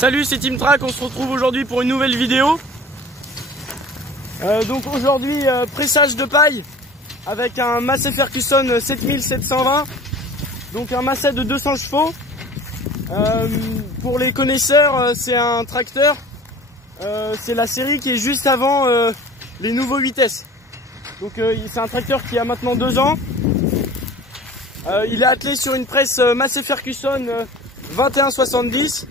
Salut, c'est Team Track, on se retrouve aujourd'hui pour une nouvelle vidéo. Donc aujourd'hui, pressage de paille avec un Massey Ferguson 7720, donc un Massey de 200 chevaux. Pour les connaisseurs, c'est un tracteur, c'est la série qui est juste avant les nouveaux 8S. Donc c'est un tracteur qui a maintenant 2 ans. Il est attelé sur une presse Massey Ferguson 2170.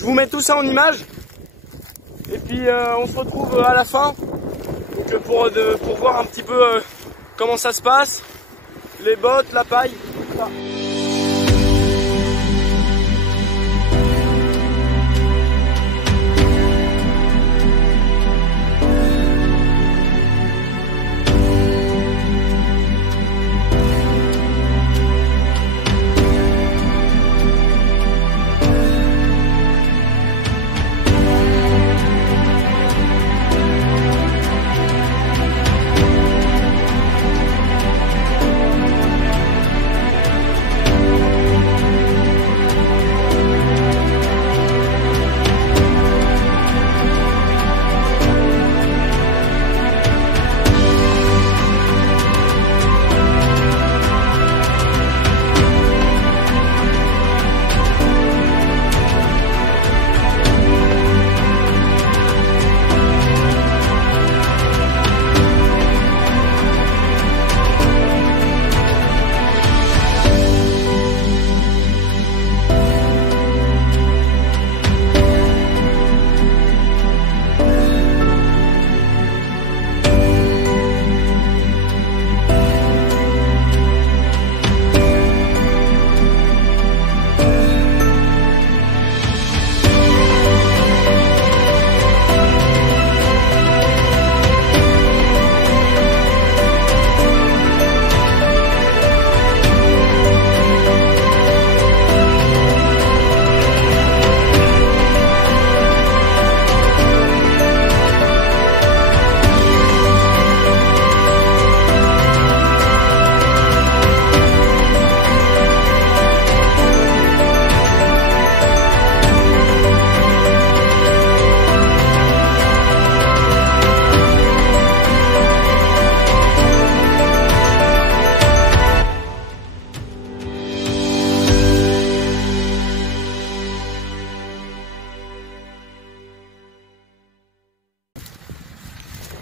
Je vous mets tout ça en image. Et puis on se retrouve à la fin donc, pour voir un petit peu comment ça se passe. Les bottes, la paille, tout ça.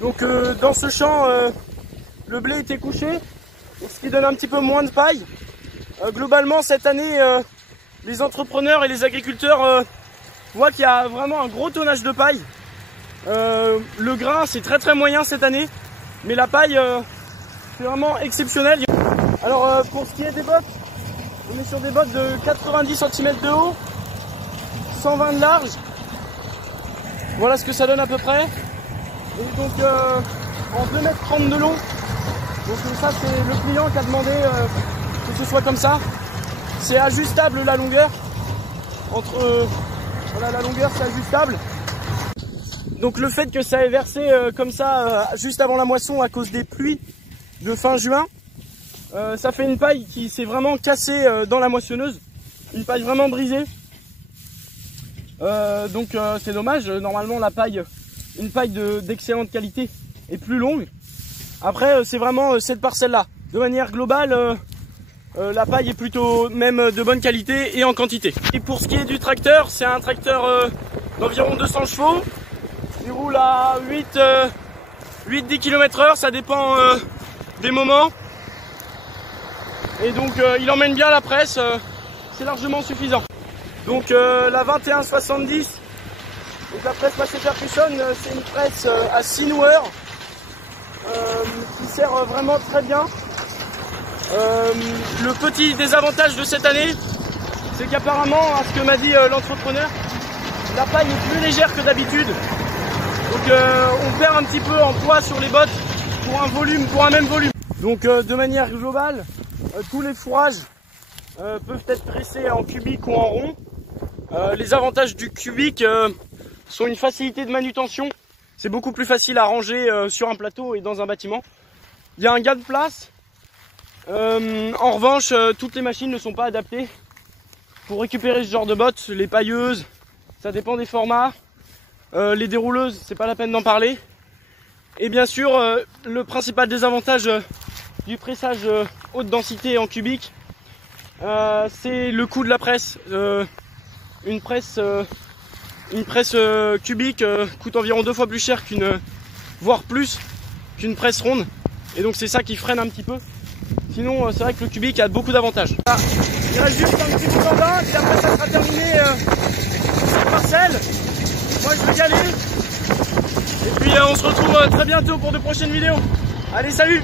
Donc dans ce champ, le blé était couché, ce qui donne un petit peu moins de paille. Globalement cette année, les entrepreneurs et les agriculteurs voient qu'il y a vraiment un gros tonnage de paille. Le grain c'est très moyen cette année, mais la paille c'est vraiment exceptionnel. Alors pour ce qui est des bottes, on est sur des bottes de 90 cm de haut, 120 de large. Voilà ce que ça donne à peu près. Et donc en 2,30 m de long. Donc ça c'est le client qui a demandé que ce soit comme ça. C'est ajustable la longueur. Voilà, la longueur c'est ajustable. Donc le fait que ça ait versé comme ça juste avant la moisson à cause des pluies de fin juin, ça fait une paille qui s'est vraiment cassée dans la moissonneuse. Une paille vraiment brisée. Donc c'est dommage. Normalement la paille, une paille d'excellente qualité et plus longue. Après c'est vraiment cette parcelle là. De manière globale la paille est plutôt même de bonne qualité et en quantité. Et pour ce qui est du tracteur, c'est un tracteur d'environ 200 chevaux. Il roule à 8-10 km/h, ça dépend des moments. Et donc il emmène bien la presse, c'est largement suffisant. Donc la 2170, donc la presse Massey Ferguson, c'est une presse à 6 noueurs qui sert vraiment très bien. Le petit désavantage de cette année, c'est qu'apparemment, à ce que m'a dit l'entrepreneur, la paille est plus légère que d'habitude. Donc on perd un petit peu en poids sur les bottes pour un même volume. Donc de manière globale, tous les fourrages peuvent être pressés en cubique ou en rond. Les avantages du cubique sont une facilité de manutention. C'est beaucoup plus facile à ranger sur un plateau et dans un bâtiment. Il y a un gain de place. En revanche, toutes les machines ne sont pas adaptées pour récupérer ce genre de bottes, les pailleuses, ça dépend des formats. Les dérouleuses, c'est pas la peine d'en parler. Et bien sûr, le principal désavantage du pressage haute densité en cubique, c'est le coût de la presse. Une presse cubique coûte environ 2 fois plus cher voire plus qu'une presse ronde. Et donc c'est ça qui freine un petit peu. Sinon, c'est vrai que le cubique a beaucoup d'avantages. Voilà. Il reste juste un petit bout en bas, et après ça sera terminé cette parcelle. Moi je vais y aller. Et puis on se retrouve très bientôt pour de prochaines vidéos. Allez, salut!